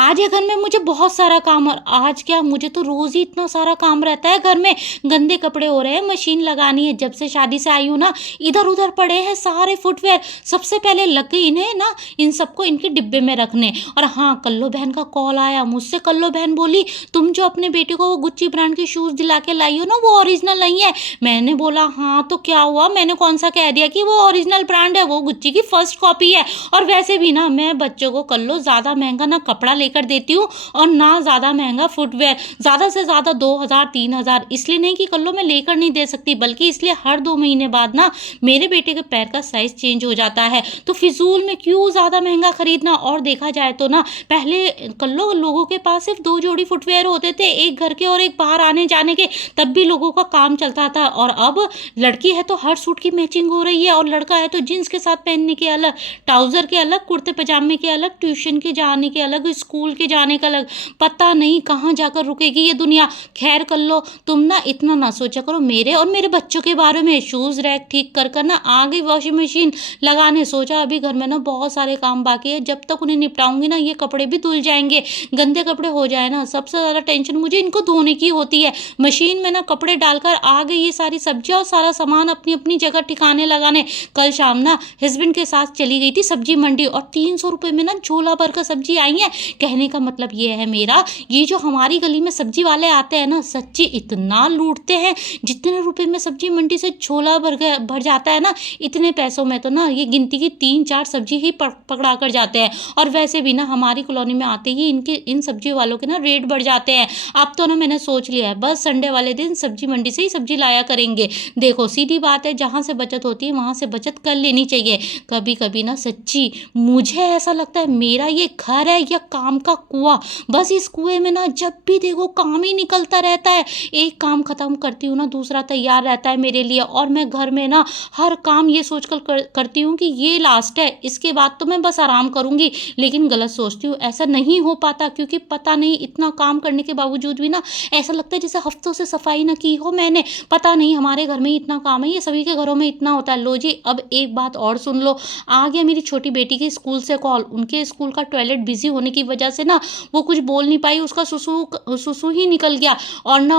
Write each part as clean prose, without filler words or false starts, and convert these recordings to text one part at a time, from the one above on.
आज है घर में मुझे बहुत सारा काम और आज क्या मुझे तो रोज़ ही इतना सारा काम रहता है घर में। गंदे कपड़े हो रहे हैं, मशीन लगानी है, जब से शादी से आई हूँ ना, इधर-उधर पड़े हैं सारे फुटवियर। सबसे पहले लग गई इन्हें ना इन सबको इनके डिब्बे में रखने। और हाँ, कल्लो बहन का कॉल आया, मुझसे कल्लो बहन बोली, "तुम जो अपने बेटे को वो गुच्ची ब्रांड के शूज़ दिला के लाई हो ना, वो ओरिजिनल नहीं है।" मैंने बोला, "हाँ, तो क्या हुआ? मैंने कौन-सा कह दिया कि वो ओरिजिनल ब्रांड है, वो गुच्ची की फर्स्ट कॉपी है। और वैसे भी ना मैं बच्चों को कल्लो ज़्यादा महँगा ना कपड़ा लेकर देती हूँ और ना ज़्यादा महँगा फुटवियर। ज़्यादा से ज़्यादा 2000 3000 इसलिए नहीं कि कल्लो मैं लेकर नहीं दे सकती, बल्कि इसलिए हर 2 महीने बाद ना मेरे बेटे के पैर का साइज़ चेंज हो जाता है। तो फिज़ूल में क्यों ज़्यादा महँगा खरीदना? और देखा जाए तो ना पहले कल्लो लोगों के पास सिर्फ़ 2 जोड़ी फुटवियर होते थे, एक घर के और एक बाहर आने-जाने के, तब भी लोगों का काम चलता था। और अब लड़की है तो हर सूट की मैचिंग हो रही है और लड़का है तो जीन्स के साथ पहनने के अलग, ट्राउज़र के अलग, कुर्ते पजामे के अलग, ट्यूशन के जाने के अलग, स्कूल के जाने का अलग। पता नहीं कहाँ जाकर रुकेगी ये दुनिया। ख़ैर कर लो, तुम ना इतना ना सोचा करो मेरे और मेरे बच्चों के बारे में। शूज़ रैक ठीक कर कर ना आ गई वॉशिंग मशीन लगाने। सोचा अभी घर में ना बहुत सारे काम बाकी है, जब तक उन्हें निपटाऊँगी ना ये कपड़े भी धुल जाएँगे। गंदे कपड़े हो जाए ना, सबसे ज़्यादा टेंशन मुझे इनको धोने की होती है। मशीन में ना कपड़े डालकर आ गई ये सारी सब्जियाँ और सारा सामान अपनी-अपनी जगह ठिकाने लगाने। कल शाम ना हस्बैंड के साथ चली गई थी सब्जी मंडी और 300 रुपए में ना झोला भर कर सब्जी आई है। कहने का मतलब ये है मेरा, ये जो हमारी गली में सब्जी वाले आते हैं ना, सच्ची इतना लूटते हैं। जितने रुपए में सब्जी मंडी से झोला भर जाता है ना, इतने पैसों में तो ना ये गिनती की 3-4 सब्जी ही पकड़ा कर जाते हैं। और वैसे भी ना हमारी कॉलोनी में आते ही इनके इन सब्जी वालों के ना रेट बढ़ जाते हैं। अब तो ना मैंने सोच लिया है, बस संडे वाले दिन सब्जी मंडी से ही सब्जी लाया करेंगे। देखो सीधी बात है, जहाँ से बचत होती है वहाँ से बचत कर लेनी चाहिए। कभी-कभी ना सच्ची मुझे ऐसा लगता है मेरा ये घर है या काम का कुआँ। बस इस कुएँ में ना जब भी देखो काम ही निकलता रहता है। एक काम खत्म करती हूँ ना दूसरा तैयार रहता है मेरे लिए। और मैं घर में ना हर काम ये सोचकर करती हूँ कि ये लास्ट है, इसके बाद तो मैं बस आराम करूँगी। लेकिन गलत सोचती हूँ, ऐसा नहीं हो पाता, क्योंकि पता नहीं इतना काम करने के बावजूद भी ना ऐसा लगता है जैसे हफ्तों से सफाई ना की हो मैंने। पता नहीं हमारे घर में ही इतना काम है, ये सभी के घरों में इतना होता है। लो जी, अब एक बात और सुन लो। आ गया मेरी छोटी बेटी के स्कूल से कॉल। उनके स्कूल का टॉयलेट बिजी होने की वजह से ना वो कुछ बोल नहीं पाई, उसका सुसु ही निकल गया। और ना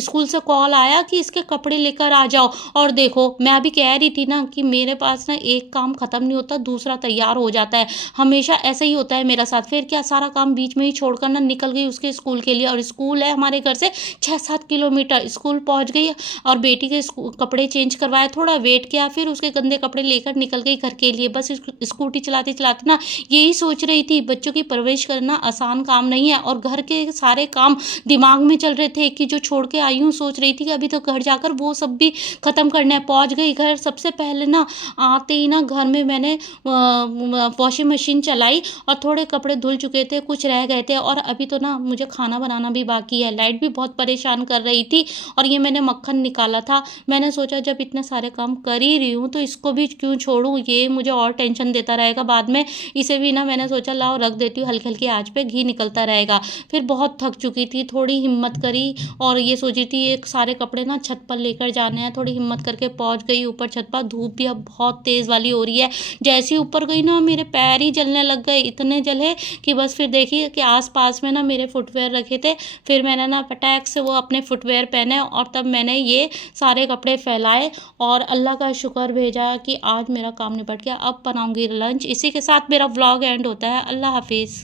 स्कूल से कॉल आया कि इसके कपड़े लेकर आ जाओ। और देखो मैं अभी कह रही थी ना कि मेरे पास ना एक काम खत्म नहीं होता दूसरा तैयार हो जाता है। हमेशा ऐसा ही होता है मेरा साथ। फिर क्या सारा काम बीच में ही छोड़कर ना निकल गई उसके स्कूल के लिए। और स्कूल है हमारे घर से 6-7 किलोमीटर। स्कूल पहुंच गई और बेटी के कपड़े चेंज करवाए, थोड़ा वेट किया, फिर उसके गंदे कपड़े लेकर निकल गई घर के लिए। बस स्कूटी चलाते चलाते ना यही सोच रही थी, बच्चों की परवरिश करना आसान काम नहीं है। और घर के सारे काम दिमाग में चल रहे थे कि जो छोड़ के आई हूँ, सोच रही थी कि अभी तो घर जाकर वो सब भी खत्म करना है। पहुंच गई घर, सबसे पहले ना आते ही ना घर में मैंने वॉशिंग मशीन चलाई और थोड़े कपड़े धुल चुके थे, कुछ रह गए थे। और अभी तो ना मुझे खाना बनाना भी बाकी है। लाइट भी बहुत परेशान कर रही थी और ये मैंने मक्खन निकाला था। मैंने सोचा जब इतने सारे काम कर ही रही हूँ तो इसको भी क्यों छोड़ूं, ये मुझे और टेंशन देता रहेगा बाद में। इसे भी ना मैंने सोचा लाओ रख देती हूँ, हल्की हल्की आंच पे घी निकलता रहेगा। फिर बहुत थक चुकी थी, थोड़ी हिम्मत करी और ये सोची थी एक सारे कपड़े ना छत पर लेकर जाने हैं। थोड़ी हिम्मत करके पहुंच गई ऊपर छत पर। धूप भी अब बहुत तेज वाली हो रही है। जैसे ही ऊपर गई ना मेरे पैर ही जलने लग गए, इतने जले कि बस। फिर देखिए कि आस पास में ना मेरे फुटवेयर रखे थे, फिर मैंने ना पटाख से वो अपने फुटवेयर पहने और तब मैंने ये सारे कपड़े फैलाए और अल्लाह का शुक्र भेजा कि आज मेरा काम निपट गया। अब बनाऊंगी लंच। इसी के साथ मेरा व्लॉग एंड होता है। अल्लाह हाफिज़।